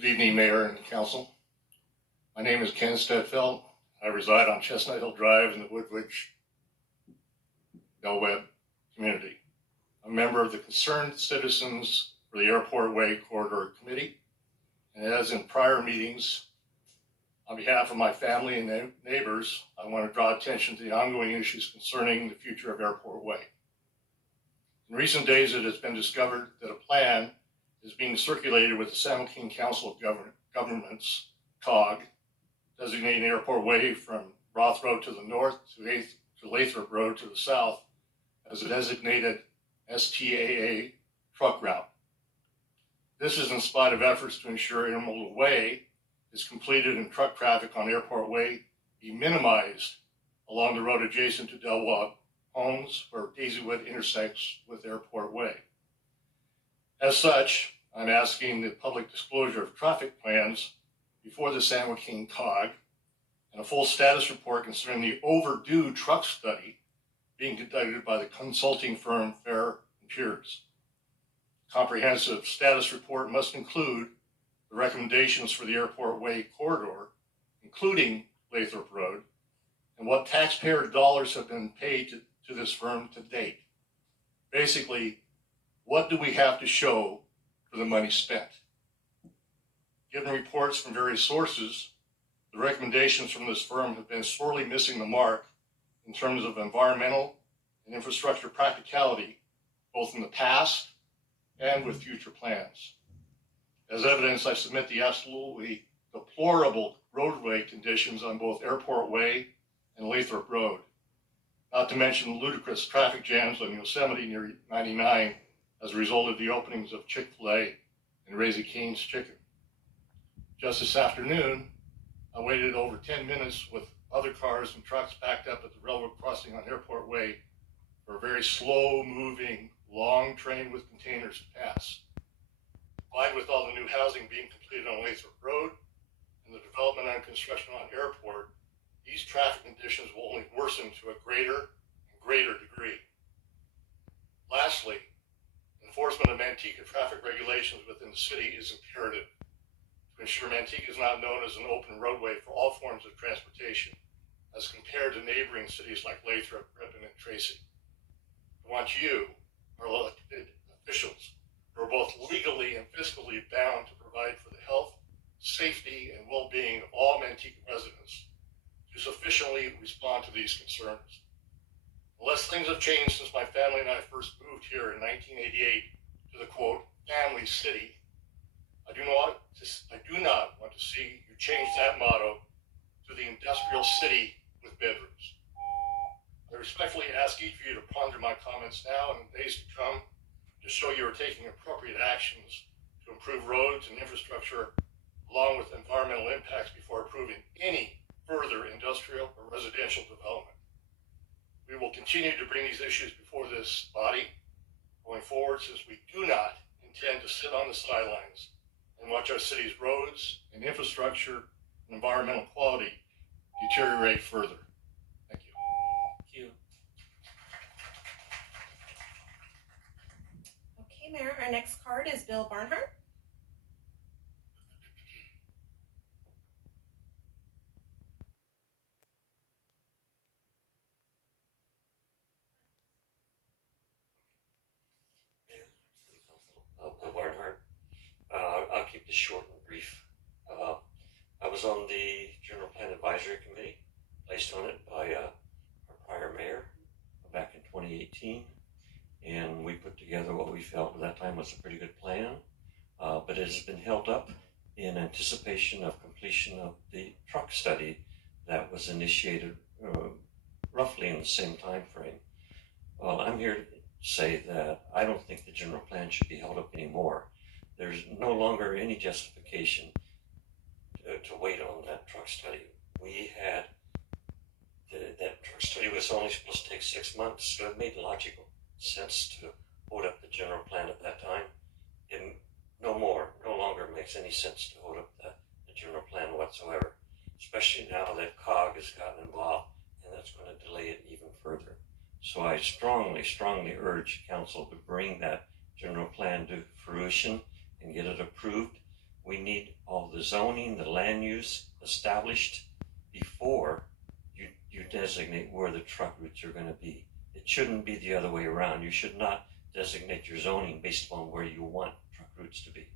Good evening, Mayor and Council. My name is Ken Stedfeld. I reside on Chestnut Hill Drive in the Woodbridge, Del Webb community. I'm a member of the Concerned Citizens for the Airport Way Corridor Committee. And as in prior meetings, on behalf of my family and neighbors, I want to draw attention to the ongoing issues concerning the future of Airport Way. In recent days, it has been discovered that a plan is being circulated with the San Joaquin Council of Governments, COG, designating Airport Way from Roth Road to the north to Lathrop Road to the south as a designated STAA truck route. This is in spite of efforts to ensure Intermodal Way is completed and truck traffic on Airport Way be minimized along the road adjacent to Del Webb homes where Daisywood intersects with Airport Way. As such, I'm asking the public disclosure of traffic plans before the San Joaquin COG and a full status report concerning the overdue truck study being conducted by the consulting firm Fair and Peers. Comprehensive status report must include the recommendations for the Airport Way corridor, including Lathrop Road, and what taxpayer dollars have been paid to this firm to date. Basically, what do we have to show for the money spent? Given reports from various sources, the recommendations from this firm have been sorely missing the mark in terms of environmental and infrastructure practicality, both in the past and with future plans. As evidence, I submit the absolutely deplorable roadway conditions on both Airport Way and Lathrop Road, not to mention the ludicrous traffic jams on Yosemite near 99 as a result of the openings of Chick-fil-A and Raising Cane's Chicken. Just this afternoon, I waited over 10 minutes with other cars and trucks backed up at the railroad crossing on Airport Way for a very slow-moving, long train with containers to pass. Combined with all the new housing being completed on Lathrop Road and the development and construction on Airport, these traffic conditions will only worsen to a greater and greater degree. Lastly, enforcement of Manteca traffic regulations within the city is imperative to ensure Manteca is not known as an open roadway for all forms of transportation as compared to neighboring cities like Lathrop, Ripon, and Tracy. I want you, our elected officials, who are both legally and fiscally bound to provide for the health, safety, and well-being of all Manteca residents, to sufficiently respond to these concerns. Unless things have changed since my family and I first moved here in 1988 to the quote, family city, I do not want to see you change that motto to the industrial city with bedrooms. I respectfully ask each of you to ponder my comments now and in days to come to show you are taking appropriate actions to improve roads and infrastructure along with environmental impacts before approving any further industrial or residential development. We will continue to bring these issues before this body going forward, since we do not intend to sit on the sidelines and watch our city's roads and infrastructure and environmental quality deteriorate further. Thank you. Thank you. Okay, Mayor, our next card is Bill Barnhart. Bill Barnhart. I'll keep this short and brief. I was on the General Plan Advisory Committee, placed on it by our prior mayor back in 2018, and we put together what we felt at that time was a pretty good plan, but it has been held up in anticipation of completion of the truck study that was initiated roughly in the same time frame. Well, I'm here to say that I don't think the general plan should be held up anymore. There's no longer any justification to wait on that truck study. We had that truck study was only supposed to take 6 months, so it made logical sense to hold up the general plan at that time. It no longer makes any sense to hold up the general plan whatsoever, especially now that COG has gotten involved, and that's going to delay it even further. So I strongly urge council to bring that general plan to fruition and get it approved we need all the zoning, the land use established before you designate where the truck routes are going to be. It shouldn't be the other way around. You should not designate your zoning based upon where you want truck routes to be.